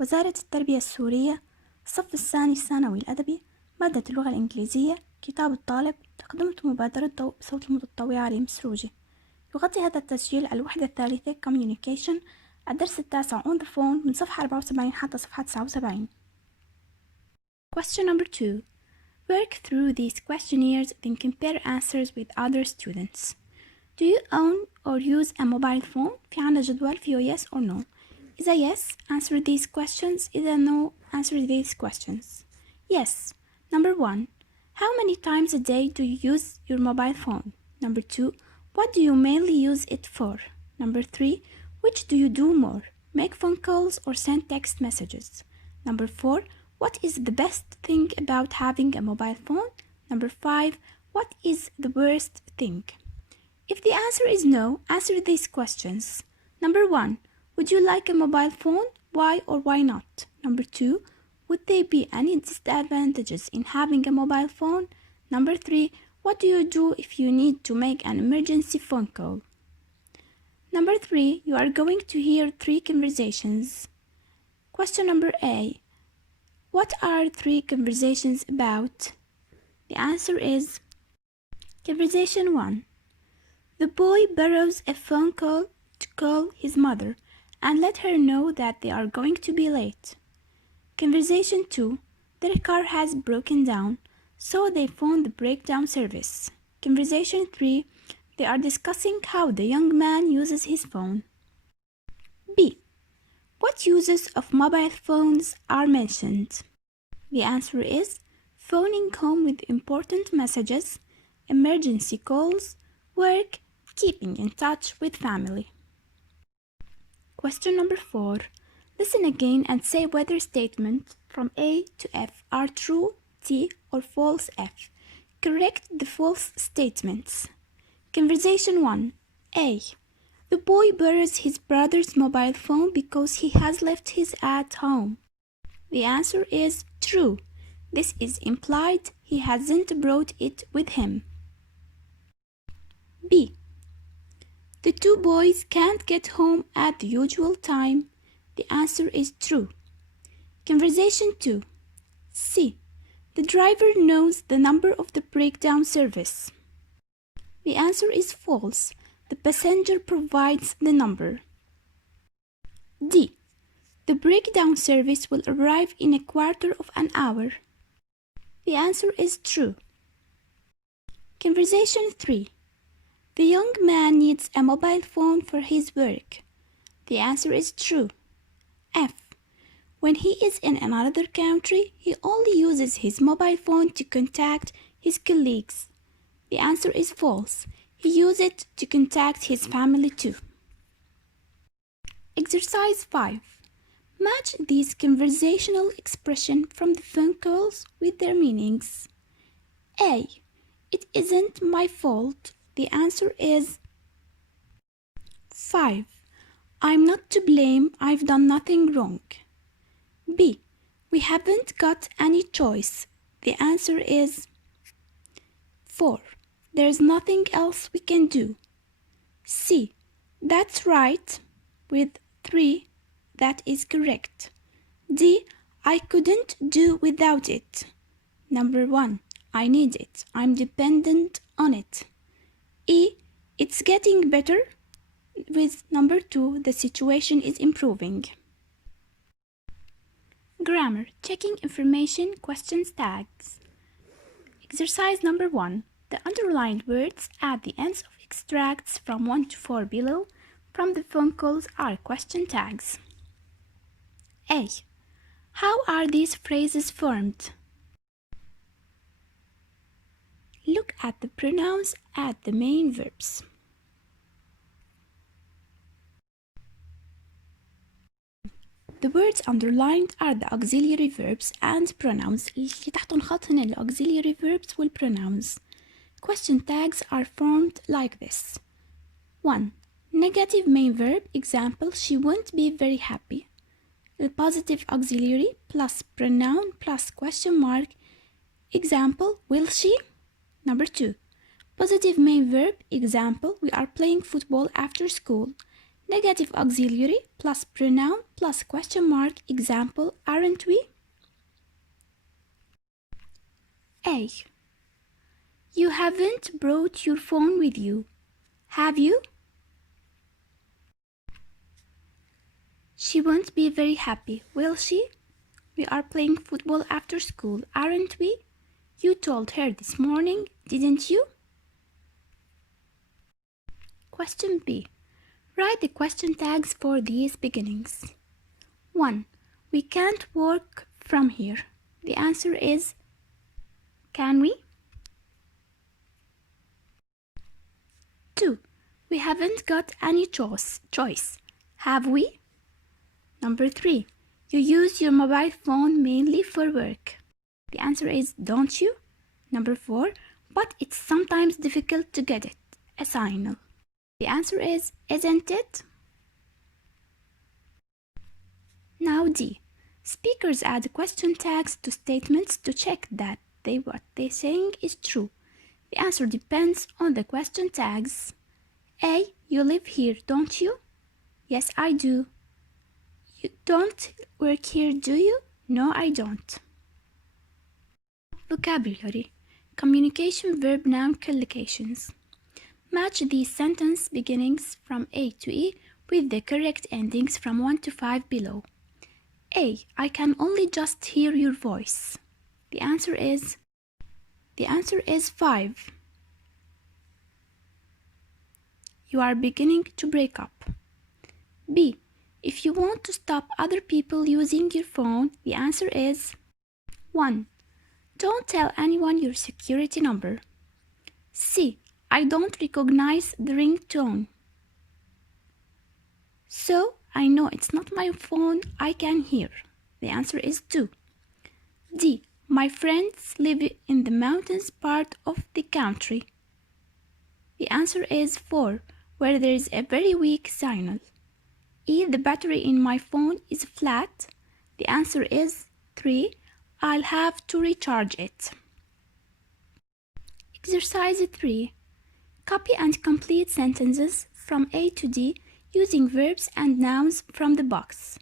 وزارة التربية السورية، الصف الثاني الثانوي الأدبي، مادة اللغة الإنكليزية، كتاب الطالب، تقديم مبادرة بصوت المتطوعة ريم سروجي. يغطي هذا التسجيل الوحدة الثالثة Communication، الدرس التاسع on the phone من صفحة 74 حتى صفحة 79. Question number 2. Work through these questionnaires, then compare answers with other students. Do you own or use a mobile phone? في عنا جدول فيه yes or no. إذا yes, answer these questions. إذا no, answer these questions. Yes. Number 1. How many times a day do you use your mobile phone? Number 2. What do you mainly use it for? Number 3. Which do you do more? Make phone calls or send text messages? Number 4. What is the best thing about having a mobile phone? Number 5. What is the worst thing? If the answer is no, answer these questions. Number 1. Would you like a mobile phone? Why or why not? Number 2. Would there be any disadvantages in having a mobile phone? Number 3. What do you do if you need to make an emergency phone call? Number 3. You are going to hear 3 conversations. Question number A. What are 3 conversations about? The answer is Conversation 1. The boy borrows a phone call to call his mother and let her know that they are going to be late. Conversation 2. Their car has broken down, so they phone the breakdown service. Conversation 3. They are discussing how the young man uses his phone. B. What uses of mobile phones are mentioned? The answer is phoning home with important messages, emergency calls, work, keeping in touch with family. Question number 4. Listen again and say whether statements from A to F are true, T, or false, F. Correct the false statements. Conversation 1. A. The boy borrows his brother's mobile phone because he has left his at home. The answer is true. This is implied. He hasn't brought it with him. B. The 2 boys can't get home at the usual time. The answer is true. Conversation 2. C. The driver knows the number of the breakdown service. The answer is false. The passenger provides the number. D. The breakdown service will arrive in a quarter of an hour. The answer is true. Conversation 3. The young man needs a mobile phone for his work. The answer is true. F. When he is in another country, he only uses his mobile phone to contact his colleagues. The answer is false. He uses it to contact his family too. Exercise 5. Match these conversational expressions from the phone calls with their meanings. A. It isn't my fault. The answer is 5. I'm not to blame. I've done nothing wrong. B. We haven't got any choice. The answer is 4. There's nothing else we can do. C. That's right. With 3. That is correct. D. I couldn't do without it. Number 1. I need it. I'm dependent on it. E. It's getting better. With number 2. The situation is improving. Grammar. Checking information. Questions. Tags. Exercise number 1. The underlined words at the ends of extracts from 1 to 4 below from the phone calls are question tags. A. How are these phrases formed? Look at the pronouns at the main verbs. The words underlined are the auxiliary verbs and pronouns. اللي تحتهم خط هنا ال auxiliary verbs وال pronouns. Question tags are formed like this. 1. Negative main verb. Example, she won't be very happy. The positive auxiliary plus pronoun plus question mark. Example, will she? Number 2. Positive main verb. Example, we are playing football after school. Negative auxiliary plus pronoun plus question mark. Example, aren't we? A. You haven't brought your phone with you, have you? She won't be very happy, will she? We are playing football after school, aren't we? You told her this morning, didn't you? Question B. Write the question tags for these beginnings. 1. We can't work from here. The answer is, can we? 2. We haven't got any choice. Have we? Number 3. You use your mobile phone mainly for work. The answer is, don't you? Number 4. But it's sometimes difficult to get it. A signal. The answer is, isn't it? Now D. Speakers add question tags to statements to check that what they're saying is true. The answer depends on the question tags. A. You live here, don't you? Yes, I do. You don't work here, do you? No, I don't. Vocabulary. Communication verb noun collocations. Match these sentence beginnings from A to E with the correct endings from 1 to 5 below. A. I can only just hear your voice. The answer is 5. You are beginning to break up. B. If you want to stop other people using your phone, the answer is 1. Don't tell anyone your security number. C. I don't recognize the ringtone. So I know it's not my phone I can hear. The answer is 2. D. My friends live in the mountains part of the country. The answer is 4, where there is a very weak signal. E. The battery in my phone is flat. The answer is 3. I'll have to recharge it. Exercise 3. Copy and complete sentences from A to D using verbs and nouns from the box.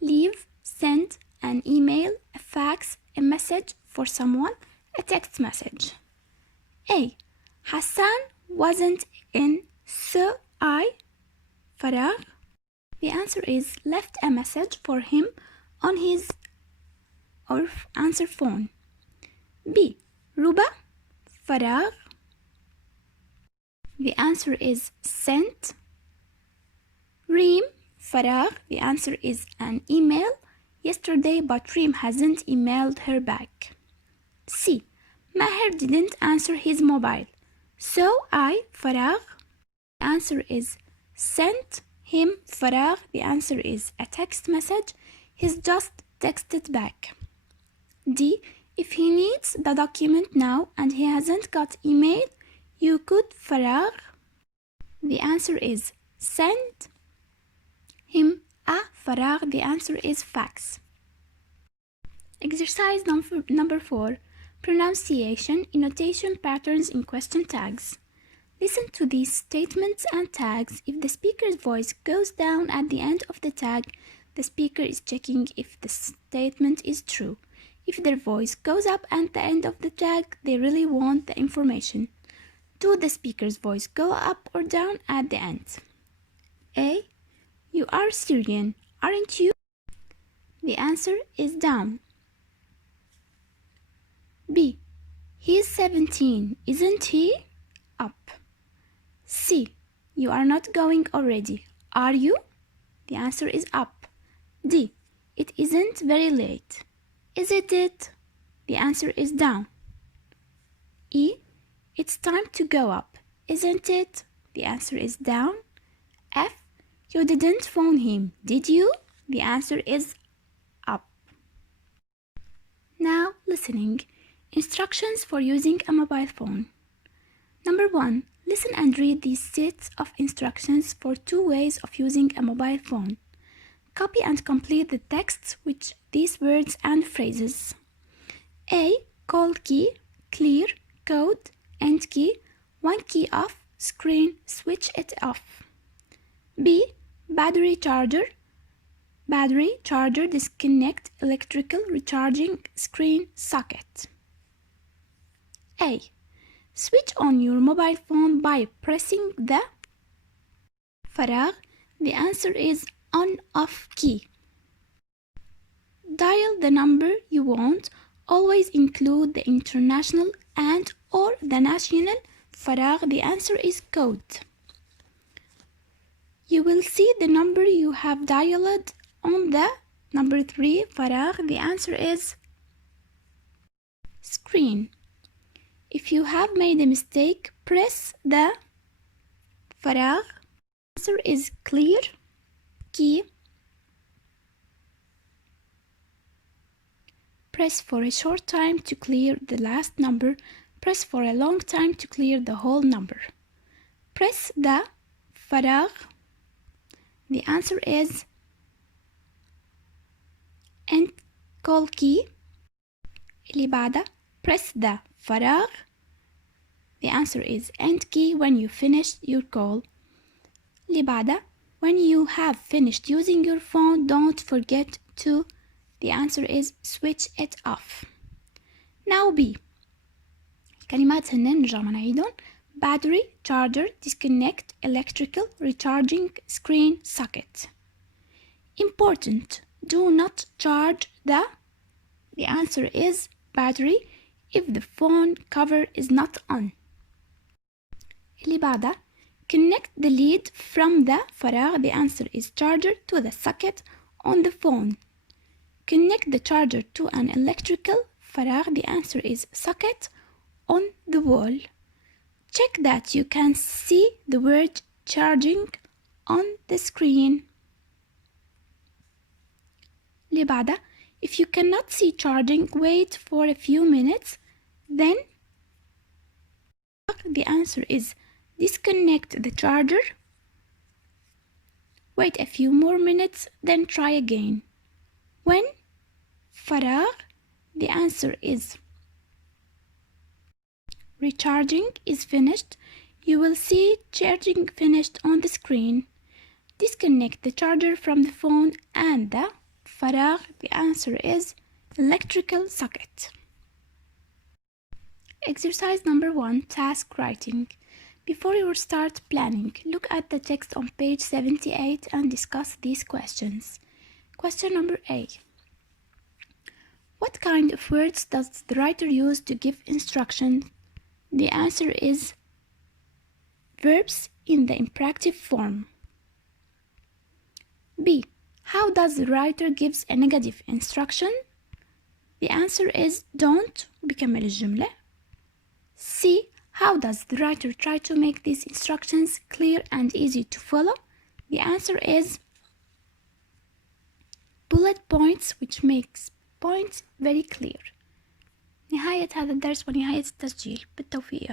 Leave, send, an email, a fax, a message for someone, a text message. A. Hassan wasn't in, so I فراغ. The answer is left a message for him on his or answer phone. B. Ruba فراغ. The answer is sent. Reem فراغ. The answer is an email yesterday, but Reem hasn't emailed her back. C. Maher didn't answer his mobile, so I فراغ. The answer is sent him فراغ. The answer is a text message. He's just texted back. D. If he needs the document now and he hasn't got email, you could فراغ. The answer is send him a فراغ. The answer is fax. Exercise number 4. Pronunciation, annotation patterns in question tags. Listen to these statements and tags. If the speaker's voice goes down at the end of the tag, the speaker is checking if the statement is true. If their voice goes up at the end of the tag, they really want the information. Do the speaker's voice go up or down at the end? A. You are Syrian, aren't you? The answer is down. B. He's 17, isn't he? Up. C. You are not going already, are you? The answer is up. D. It isn't very late, isn't it? The answer is down. E. It's time to go up, isn't it? The answer is down. F. You didn't phone him, did you? The answer is up. Now listening. Instructions for using a mobile phone. Number 1. Listen and read these sets of instructions for 2 ways of using a mobile phone. Copy and complete the texts with these words and phrases. A. Call key, clear, code, end key, 1 key off, screen, switch it off. B. battery charger disconnect electrical recharging screen socket. A. Switch on your mobile phone by pressing the فراغ. The answer is on/off key. Dial the number you want. Always include the international and or the national فراغ. The answer is code. You will see the number you have dialed on the number 3 فراغ. The answer is screen. If you have made a mistake, press the فراغ. Answer is clear key. Press for a short time to clear the last number. Press for a long time to clear the whole number. Press the فراغ. The answer is end call key. اللي بعدها press the فراغ. The answer is end key when you finish your call. اللي بعدها when you have finished using your phone, don't forget to. The answer is switch it off. Now B. الكلمات هن نرجع ما نعيدهم. battery charger disconnect electrical recharging screen socket. Important. Do not charge the. The answer is battery if the phone cover is not on. اللي بعدها connect the lead from the فراغ. The answer is charger to the socket on the phone. Connect the charger to an electrical فراغ. The answer is socket on the wall. Check that you can see the word charging on the screen. اللي بعدها if you cannot see charging, wait for a few minutes. Then the answer is disconnect the charger. Wait a few more minutes, then try again. When فراغ. The answer is recharging is finished. You will see charging finished on the screen. Disconnect the charger from the phone and the فراغ. The answer is electrical socket. Exercise number 1, task writing. Before you start planning, look at the text on page 78 and discuss these questions. Question number A. What kind of words does the writer use to give instructions? The answer is verbs in the imperative form. B. How does the writer gives a negative instruction? The answer is don't. بكمل الجملة. C. How does the writer try to make these instructions clear and easy to follow? The answer is bullet points, which makes points very clear. نهاية هذا الدرس ونهاية التسجيل. بالتوفيق.